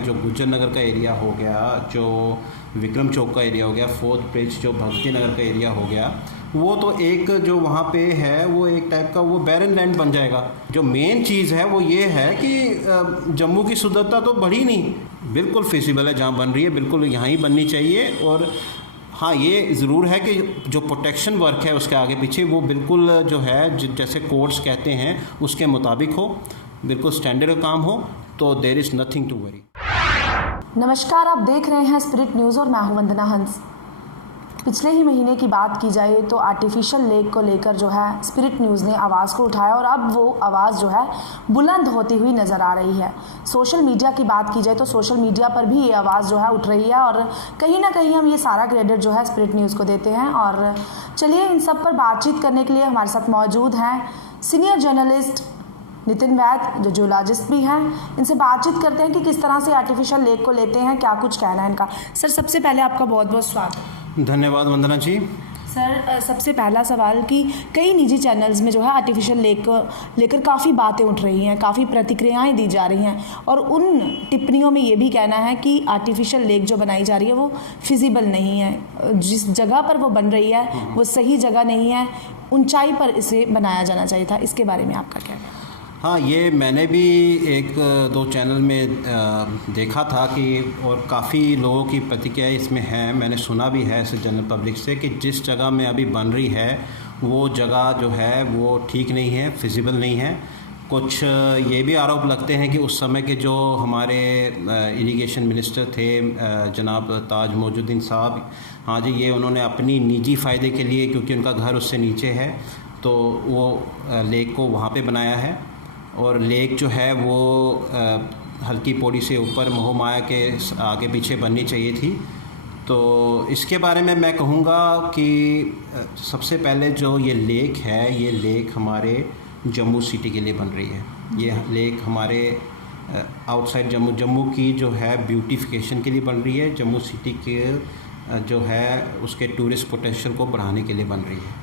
जो गुज्जर नगर का एरिया हो गया, जो विक्रम चौक का एरिया हो गया, फोर्थ ब्रिज जो भगती नगर का एरिया हो गया, वो तो एक जो वहाँ पे है वो एक टाइप का वो बैरन लैंड बन जाएगा। जो मेन चीज़ है वो ये है कि जम्मू की सुंदरता तो बढ़ी नहीं, बिल्कुल फिजिबल है जहाँ बन रही है, बिल्कुल यहाँ ही बननी चाहिए। और हाँ, ये ज़रूर है कि जो प्रोटेक्शन वर्क है उसके आगे पीछे वो बिल्कुल जो है जैसे कोर्ट्स कहते हैं उसके मुताबिक हो, बिल्कुल स्टैंडर्ड काम हो, तो there is nothing to worry. नमस्कार, आप देख रहे हैं स्पिरिट न्यूज़ और मैं हूं वंदना हंस। पिछले ही महीने की बात की जाए तो आर्टिफिशियल लेक को लेकर जो है स्पिरिट न्यूज़ ने आवाज़ को उठाया और अब वो आवाज़ जो है बुलंद होती हुई नज़र आ रही है। सोशल मीडिया की बात की जाए तो सोशल मीडिया पर भी ये आवाज़ जो है उठ रही है और कहीं ना कहीं हम ये सारा क्रेडिट जो है स्पिरिट न्यूज़ को देते हैं। और चलिए इन सब पर बातचीत करने के लिए हमारे साथ मौजूद हैं सीनियर जर्नलिस्ट नितिन वैद, जो जूलॉजिस्ट भी हैं। इनसे बातचीत करते हैं कि किस तरह से आर्टिफिशियल लेक को लेते हैं, क्या कुछ कहना है इनका। सर, सबसे पहले आपका बहुत बहुत स्वागत। धन्यवाद वंदना जी। सर, सबसे पहला सवाल कि कई निजी चैनल्स में जो है आर्टिफिशियल लेक को लेकर काफ़ी बातें उठ रही हैं, काफ़ी प्रतिक्रियाएं दी जा रही हैं और उन टिप्पणियों में ये भी कहना है कि आर्टिफिशियल लेक जो बनाई जा रही है वो फिजिबल नहीं है, जिस जगह पर वो बन रही है वो सही जगह नहीं है, ऊंचाई पर इसे बनाया जाना चाहिए था। इसके बारे में आपका क्या कहना है? हाँ, ये मैंने भी एक दो चैनल में देखा था कि और काफ़ी लोगों की प्रतिक्रिया इसमें है, मैंने सुना भी है ऐसे जनरल पब्लिक से कि जिस जगह में अभी बन रही है वो जगह जो है वो ठीक नहीं है, फिजिबल नहीं है। कुछ ये भी आरोप लगते हैं कि उस समय के जो हमारे इरिगेशन मिनिस्टर थे जनाब ताज मौजूद्दीन साहब, हाँ जी, ये उन्होंने अपनी निजी फ़ायदे के लिए, क्योंकि उनका घर उससे नीचे है, तो वो लेक को वहाँ पे बनाया है। और लेक जो है वो हल्की पौड़ी से ऊपर मोह माया के आगे पीछे बननी चाहिए थी। तो इसके बारे में मैं कहूँगा कि सबसे पहले जो ये लेक है, ये लेक हमारे जम्मू सिटी के लिए बन रही है। ये लेक हमारे आउटसाइड जम्मू की जो है ब्यूटिफिकेशन के लिए बन रही है, जम्मू सिटी के जो है उसके टूरिस्ट पोटेंशियल को बढ़ाने के लिए बन रही है।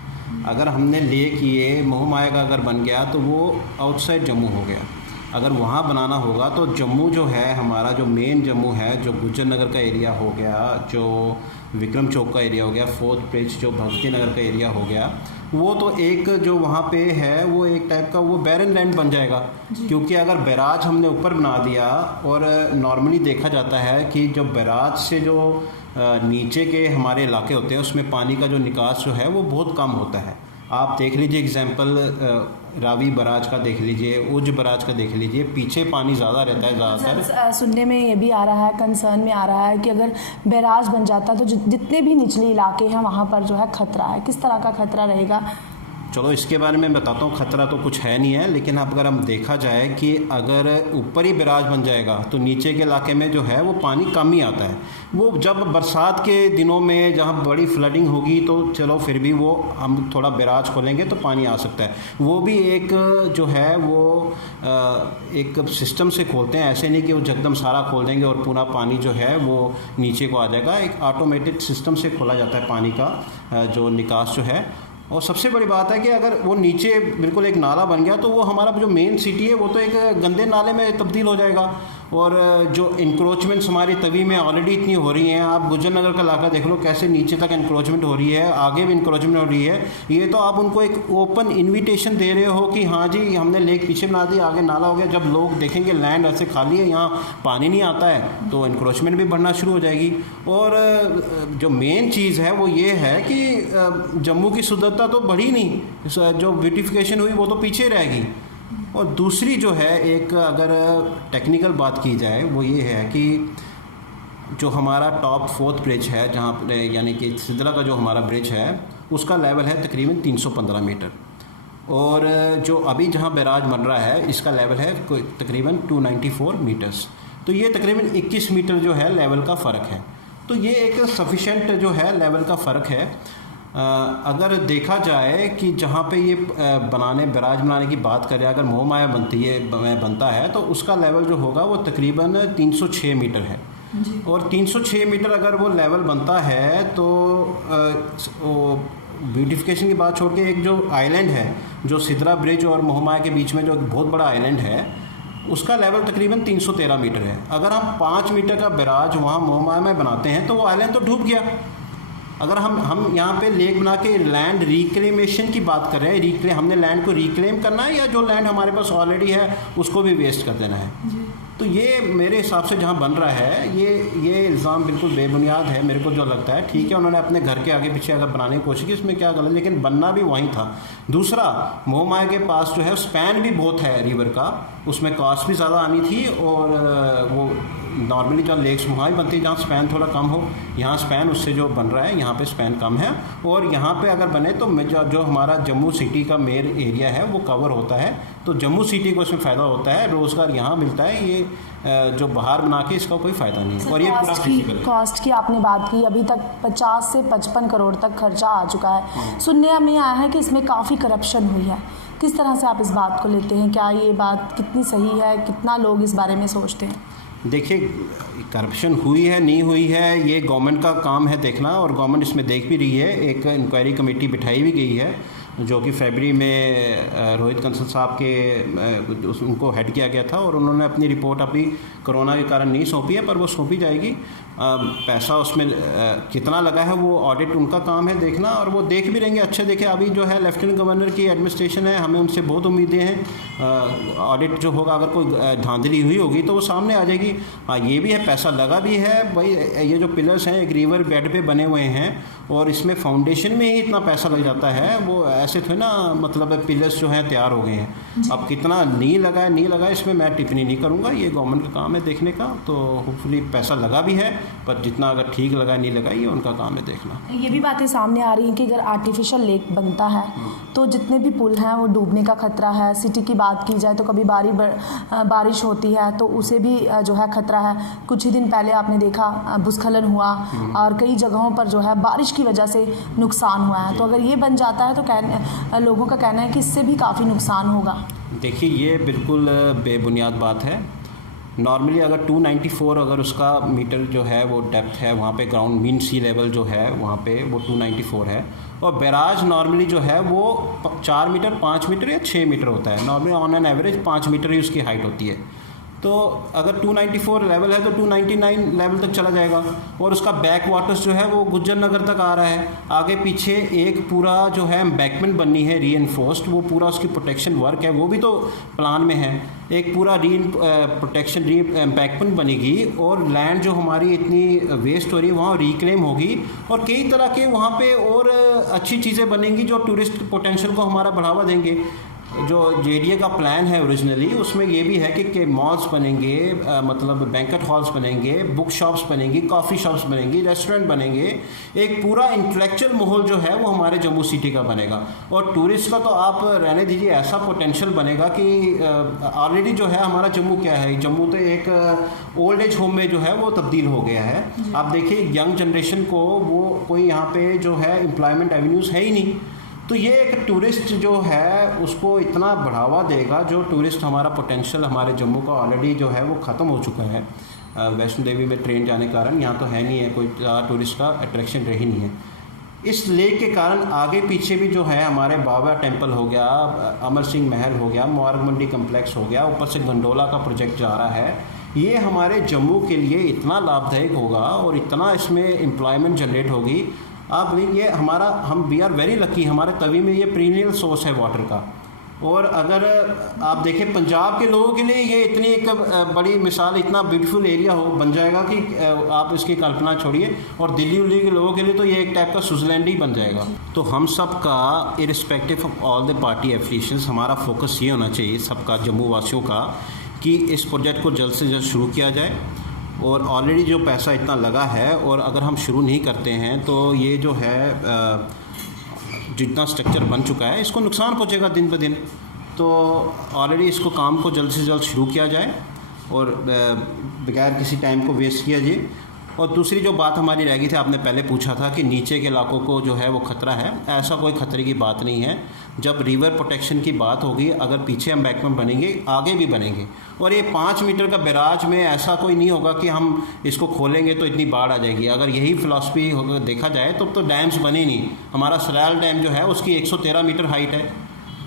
अगर हमने लेक ये मोह माया का अगर बन गया तो वो आउटसाइड जम्मू हो गया। अगर वहाँ बनाना होगा तो जम्मू जो है हमारा, जो मेन जम्मू है, जो गुज्जर नगर का एरिया हो गया, जो विक्रम चौक का एरिया हो गया, फोर्थ ब्रिज जो भगती नगर का एरिया हो गया, वो तो एक जो वहाँ पे है वो एक टाइप का वो बैरन लैंड बन जाएगा। क्योंकि अगर बैराज हमने ऊपर बना दिया, और नॉर्मली देखा जाता है कि जो बैराज से जो नीचे के हमारे इलाके होते हैं उसमें पानी का जो निकास जो है वो बहुत कम होता है। आप देख लीजिए एग्जांपल रावी बराज का देख लीजिए, उज बराज का देख लीजिए, पीछे पानी ज़्यादा रहता है ज़्यादातर। सुनने में ये भी आ रहा है, कंसर्न में आ रहा है कि अगर बैराज बन जाता तो जितने भी निचले इलाके हैं वहाँ पर जो है खतरा है। किस तरह का खतरा रहेगा? चलो इसके बारे में बताता हूँ। ख़तरा तो कुछ है नहीं है, लेकिन अगर हम देखा जाए कि अगर ऊपर ही बैराज बन जाएगा तो नीचे के इलाके में जो है वो पानी कम ही आता है। वो जब बरसात के दिनों में जहाँ बड़ी फ्लडिंग होगी तो चलो फिर भी वो हम थोड़ा बैराज खोलेंगे तो पानी आ सकता है। वो भी एक जो है वो एक सिस्टम से खोलते हैं, ऐसे नहीं कि वो एकदम सारा खोल देंगे और पूरा पानी जो है वो नीचे को आ जाएगा। एक ऑटोमेटेड सिस्टम से खोला जाता है पानी का जो निकास जो है। और सबसे बड़ी बात है कि अगर वो नीचे बिल्कुल एक नाला बन गया तो वो हमारा जो मेन सिटी है वो तो एक गंदे नाले में तब्दील हो जाएगा। और जो इंक्रोचमेंट्स हमारी तवी में ऑलरेडी इतनी हो रही हैं, आप गुज्जर नगर का इलाका देख लो कैसे नीचे तक इंक्रोचमेंट हो रही है, आगे भी इंक्रोचमेंट हो रही है। ये तो आप उनको एक ओपन इन्विटेशन दे रहे हो कि हाँ जी हमने लेक पीछे बना दी, आगे नाला हो गया। जब लोग देखेंगे लैंड ऐसे खाली है, यहाँ पानी नहीं आता है, तो इंक्रोचमेंट भी बढ़ना शुरू हो जाएगी। और जो मेन चीज़ है वो ये है कि जम्मू की सुंदरता तो बढ़ी नहीं, जो ब्यूटिफिकेशन हुई वो तो पीछे रहेगी। और दूसरी जो है एक अगर टेक्निकल बात की जाए वो ये है कि जो हमारा टॉप फोर्थ ब्रिज है, जहाँ यानी कि सिदरा का जो हमारा ब्रिज है उसका लेवल है तकरीबन 315 मीटर, और जो अभी जहाँ बैराज बन रहा है इसका लेवल है तकरीबन 294 मीटर्स। तो ये तकरीबन 21 मीटर जो है लेवल का फ़र्क है। तो ये एक सफिशेंट जो है लेवल का फ़र्क है। अगर देखा जाए कि जहाँ पे ये बैराज बनाने की बात करें, अगर मोह माया बनता है तो उसका लेवल जो होगा वो तकरीबन 306 मीटर है। और 306 मीटर अगर वो लेवल बनता है तो ब्यूटिफिकेशन की बात छोड़ के एक जो आइलैंड है, जो सिदरा ब्रिज और मोह माया के बीच में जो बहुत बड़ा आइलैंड है, उसका लेवल तकरीबन 313 मीटर है। अगर हम 5 मीटर का बैराज वहाँ मोहमाया में बनाते हैं तो वो आइलैंड तो डूब गया। अगर हम यहाँ पे लेक बना के लैंड रिक्लेमेशन की बात कर रहे हैं, हमने लैंड को रिक्लेम करना है या जो लैंड हमारे पास ऑलरेडी है उसको भी वेस्ट कर देना है। तो ये मेरे हिसाब से जहाँ बन रहा है ये इल्ज़ाम बिल्कुल बेबुनियाद है मेरे को जो लगता है। ठीक है, उन्होंने अपने घर के आगे पीछे अगर बनाने की कोशिश की, इसमें क्या गलत, लेकिन बनना भी वहीं था। दूसरा, मोहमाया के पास जो है स्पैन भी बहुत है रिवर का, उसमें कॉस्ट भी ज़्यादा आनी थी और वो नॉर्मली जो लेक्स वहाँ ही बनती है जहाँ स्पैन थोड़ा कम हो, यहाँ स्पैन उससे जो बन रहा है यहाँ पे स्पैन कम है। और यहाँ पे अगर बने तो जो हमारा जम्मू सिटी का मेन एरिया है वो कवर होता है, तो जम्मू सिटी को इसमें फ़ायदा होता है, रोज़गार यहाँ मिलता है। ये जो बाहर बना के इसका कोई फ़ायदा नहीं है। और ये पूरा कॉस्ट की आपने बात की, अभी तक 50 से 55 करोड़ तक खर्चा आ चुका है। सुनने में आया है कि इसमें काफ़ी करप्शन हुई है। किस तरह से आप इस बात को लेते हैं? क्या ये बात कितनी सही है? कितना लोग इस बारे में सोचते हैं? देखिए, करप्शन हुई है नहीं हुई है ये गवर्नमेंट का काम है देखना, और गवर्नमेंट इसमें देख भी रही है। एक इंक्वायरी कमेटी बिठाई भी गई है जो कि फरवरी में रोहित कंसल साहब के उनको हेड किया गया था, और उन्होंने अपनी रिपोर्ट अभी कोरोना के कारण नहीं सौंपी है, पर वो सौंपी जाएगी। पैसा उसमें कितना लगा है वो ऑडिट उनका काम है देखना, और वो देख भी रहेंगे। अच्छे देखे, अभी जो है लेफ्टिनेंट गवर्नर की एडमिनिस्ट्रेशन है, हमें उनसे बहुत उम्मीदें हैं। ऑडिट जो होगा, अगर कोई धांधली हुई होगी तो वो सामने आ जाएगी। हाँ, ये भी है, पैसा लगा भी है भाई। ये जो पिलर्स हैं एक रिवर बेड पे बने हुए हैं, और इसमें फाउंडेशन में ही इतना पैसा लग जाता है। वो ऐसे थे ना, मतलब पिलर्स जो हैं तैयार हो गए हैं। अब कितना नहीं लगा इसमें मैं टिप्पणी नहीं करूँगा, ये गवर्नमेंट का काम है देखने का। तो होपफुली पैसा लगा भी है, पर जितना अगर ठीक लगा नहीं लगा ये उनका काम है देखना। ये भी बातें सामने आ रही हैं कि अगर आर्टिफिशियल लेक बनता है तो जितने भी पुल हैं वो डूबने का खतरा है। सिटी की बात की जाए तो कभी बारिश होती है तो उसे भी जो है खतरा है। कुछ ही दिन पहले आपने देखा भूस्खलन हुआ और कई जगहों पर जो है बारिश की वजह से नुकसान हुआ है। तो अगर ये बन जाता है तो लोगों का कहना है कि इससे भी काफ़ी नुकसान होगा। देखिए, ये बिल्कुल बेबुनियाद बात है। नॉर्मली अगर 294 अगर उसका मीटर जो है वो डेप्थ है, वहाँ पे ग्राउंड मीन सी लेवल जो है वहाँ पे वो 294 है, और बैराज नॉर्मली जो है वो 4 मीटर 5 मीटर या 6 मीटर होता है। Normally on an average 5 metre ही उसकी हाइट होती है। तो अगर 294 लेवल है तो 299 लेवल तक चला जाएगा, और उसका बैक वाटर्स जो है वो गुज्जर नगर तक आ रहा है। आगे पीछे एक पूरा जो है एम्बैंकमेंट बननी है रीइंफोर्स्ड, वो पूरा उसकी प्रोटेक्शन वर्क है, वो भी तो प्लान में है। एक पूरा प्रोटेक्शन एम्बैंकमेंट बनेगी, और लैंड जो हमारी इतनी वेस्ट हो रही है वहाँ रिक्लेम होगी, और कई तरह के वहाँ पे और अच्छी चीज़ें बनेंगी जो टूरिस्ट पोटेंशियल को हमारा बढ़ावा देंगे। जो जेडीए का प्लान है ओरिजिनली, उसमें ये भी है कि मॉल्स बनेंगे, मतलब बैंकेट हॉल्स बनेंगे, बुक शॉप्स बनेंगी, कॉफ़ी शॉप्स बनेंगी, रेस्टोरेंट बनेंगे। एक पूरा इंटेलेक्चुअल माहौल जो है वो हमारे जम्मू सिटी का बनेगा, और टूरिस्ट का तो आप रहने दीजिए, ऐसा पोटेंशियल बनेगा कि ऑलरेडी जो है हमारा जम्मू क्या है, जम्मू तो एक ओल्ड एज होम में जो है वो तब्दील हो गया है। आप देखिए यंग जनरेशन को वो कोई यहाँ पे जो है एम्प्लॉयमेंट एवेन्यूज़ है ही नहीं। तो ये एक टूरिस्ट जो है उसको इतना बढ़ावा देगा, जो टूरिस्ट हमारा पोटेंशियल हमारे जम्मू का ऑलरेडी जो है वो ख़त्म हो चुका है। वैष्णो देवी में ट्रेन जाने के कारण यहाँ तो है नहीं है, कोई टूरिस्ट का अट्रैक्शन रही नहीं है। इस लेक के कारण आगे पीछे भी जो है हमारे बाबा टेम्पल हो गया, अमर सिंह महल हो गया, मुबारक मंडी कम्प्लेक्स हो गया, ऊपर से गंडोला का प्रोजेक्ट जा रहा है। ये हमारे जम्मू के लिए इतना लाभदायक होगा और इतना इसमें एम्प्लॉयमेंट जनरेट होगी। अब ये हम वी आर वेरी लकी, हमारे तवी में ये पीरियड सोर्स है वाटर का। और अगर आप देखें पंजाब के लोगों के लिए ये इतनी एक बड़ी मिसाल, इतना ब्यूटीफुल एरिया बन जाएगा कि आप इसकी कल्पना छोड़िए। और दिल्ली उल्ली के लोगों के लिए तो ये एक टाइप का स्विट्ज़रलैंड ही बन जाएगा। तो हम सब का irrespective of all the party affiliations हमारा फोकस ये होना चाहिए सबका, जम्मू वासियों का, कि इस प्रोजेक्ट को जल्द से जल्द शुरू किया जाए। और ऑलरेडी जो पैसा इतना लगा है, और अगर हम शुरू नहीं करते हैं तो ये जो है जितना स्ट्रक्चर बन चुका है इसको नुकसान पहुंचेगा दिन ब दिन। तो ऑलरेडी इसको काम को जल्द से जल्द शुरू किया जाए और बगैर किसी टाइम को वेस्ट किया जाए। और दूसरी जो बात हमारी रह गई थी, आपने पहले पूछा था कि नीचे के इलाकों को जो है वो ख़तरा है। ऐसा कोई ख़तरे की बात नहीं है। जब रिवर प्रोटेक्शन की बात होगी, अगर पीछे एम्बैंकमेंट बनेंगे आगे भी बनेंगे, और ये 5 मीटर का बैराज में ऐसा कोई नहीं होगा कि हम इसको खोलेंगे तो इतनी बाढ़ आ जाएगी। अगर यही फ़िलासफ़ी देखा जाए तो डैम्स बने नहीं। हमारा सरायल डैम जो है उसकी 113 मीटर हाइट है,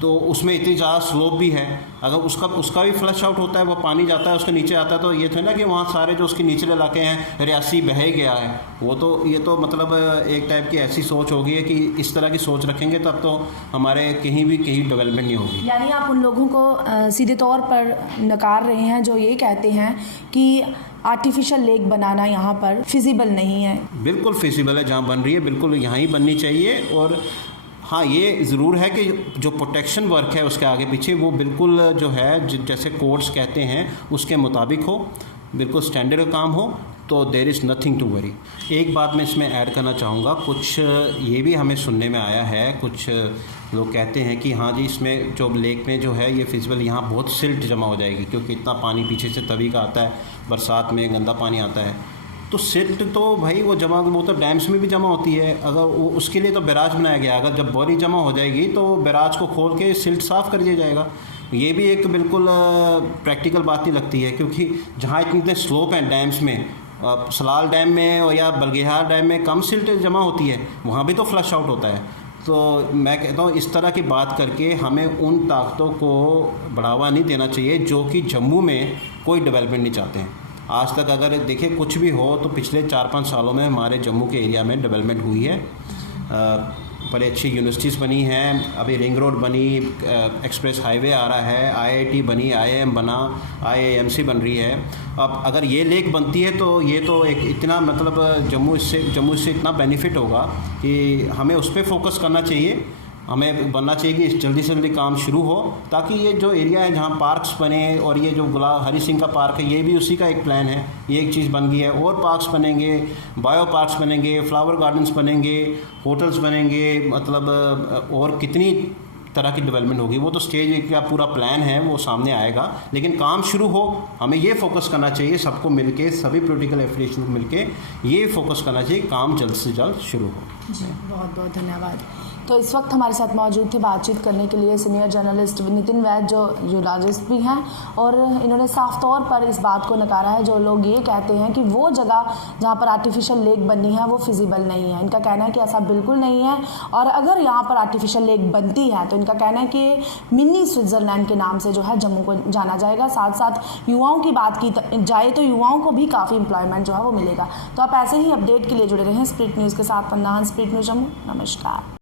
तो उसमें इतनी ज़्यादा स्लोप भी है, अगर उसका भी फ्लश आउट होता है, वो पानी जाता है उसके नीचे आता है, तो ये तो ना कि वहाँ सारे जो उसके निचले इलाके हैं रियासी बह ही गया है, वो तो ये तो मतलब एक टाइप की ऐसी सोच होगी है कि इस तरह की सोच रखेंगे तब तो हमारे कहीं डेवलपमेंट नहीं होगी। यानी आप उन लोगों को सीधे तौर पर नकार रहे हैं जो ये कहते हैं कि आर्टिफिशियल लेक बनाना यहाँ पर फिजिबल नहीं है। बिल्कुल फिजिबल है, जहाँ बन रही है बिल्कुल यहाँ ही बननी चाहिए। और हाँ, ये ज़रूर है कि जो प्रोटेक्शन वर्क है उसके आगे पीछे वो बिल्कुल जो है जैसे कोर्ट्स कहते हैं उसके मुताबिक हो, बिल्कुल स्टैंडर्ड काम हो, तो there is nothing to worry. एक बात मैं इसमें ऐड करना चाहूँगा, कुछ ये भी हमें सुनने में आया है, कुछ लोग कहते हैं कि हाँ जी इसमें जो लेक में जो है ये फिजिबल यहाँ बहुत सिल्ट जमा हो जाएगी, क्योंकि इतना पानी पीछे से तभी का आता है, बरसात में गंदा पानी आता है। तो सिल्ट तो भाई वो तो डैम्स में भी जमा होती है, अगर वो उसके लिए तो बैराज बनाया गया है। अगर जब बोरी जमा हो जाएगी तो बैराज को खोल के सिल्ट साफ़ कर दिया जाएगा। ये भी एक बिल्कुल प्रैक्टिकल बात ही लगती है, क्योंकि जहाँ इतने स्लोप हैं डैम्स में, सलाल डैम में और या बलगेहार डैम में कम सिल्ट जमा होती है, वहाँ भी तो फ्लश आउट होता है। तो मैं कहता हूँ इस तरह की बात करके हमें उन ताकतों को बढ़ावा नहीं देना चाहिए जो कि जम्मू में कोई डेवलपमेंट नहीं चाहते हैं। आज तक अगर देखिए कुछ भी हो तो पिछले 4-5 सालों में हमारे जम्मू के एरिया में डेवलपमेंट हुई है, बड़े अच्छी यूनिवर्सिटीज़ बनी हैं, अभी रिंग रोड बनी, एक्सप्रेस हाईवे आ रहा है, आईआईटी बनी, आईआईएम बना, आईआईएमसी बन रही है। अब अगर ये लेक बनती है तो ये तो एक इतना मतलब जम्मू इससे इतना बेनिफिट होगा कि हमें उस पर फोकस करना चाहिए। हमें बनना चाहिए कि जल्दी से जल्दी काम शुरू हो, ताकि ये जो एरिया है जहाँ पार्क्स बने, और ये जो गुलाब हरी सिंह का पार्क है ये भी उसी का एक प्लान है, ये एक चीज़ बन गई है। और पार्क्स बनेंगे, बायो पार्क्स बनेंगे, फ्लावर गार्डन्स बनेंगे, होटल्स बनेंगे, मतलब और कितनी तरह की डेवलपमेंट होगी, वो तो स्टेज का पूरा प्लान है, वो सामने आएगा। लेकिन काम शुरू हो, हमें ये फोकस करना चाहिए सबको मिलके, सभी पॉलिटिकल एफिलिएशन को मिलके ये फोकस करना चाहिए काम जल्द से जल्द शुरू हो। जी बहुत बहुत धन्यवाद। तो इस वक्त हमारे साथ मौजूद थे बातचीत करने के लिए सीनियर जर्नलिस्ट नितिन वैद, जो जियोलॉजिस्ट भी हैं, और इन्होंने साफ तौर पर इस बात को नकारा है जो लोग ये कहते हैं कि वो जगह जहाँ पर आर्टिफिशियल लेक बननी है वो फिजिबल नहीं है। इनका कहना है कि ऐसा बिल्कुल नहीं है, और अगर यहाँ पर आर्टिफिशियल लेक बनती है तो इनका कहना है कि मिनी स्विट्ज़रलैंड के नाम से जो है जम्मू को जाना जाएगा। साथ साथ युवाओं की बात की जाए तो युवाओं को भी काफ़ी एम्प्लॉयमेंट जो है वो मिलेगा। तो आप ऐसे ही अपडेट के लिए जुड़े रहें स्प्रिट न्यूज़ के साथ। वंदना हंस, स्प्रिट न्यूज़ जम्मू। नमस्कार।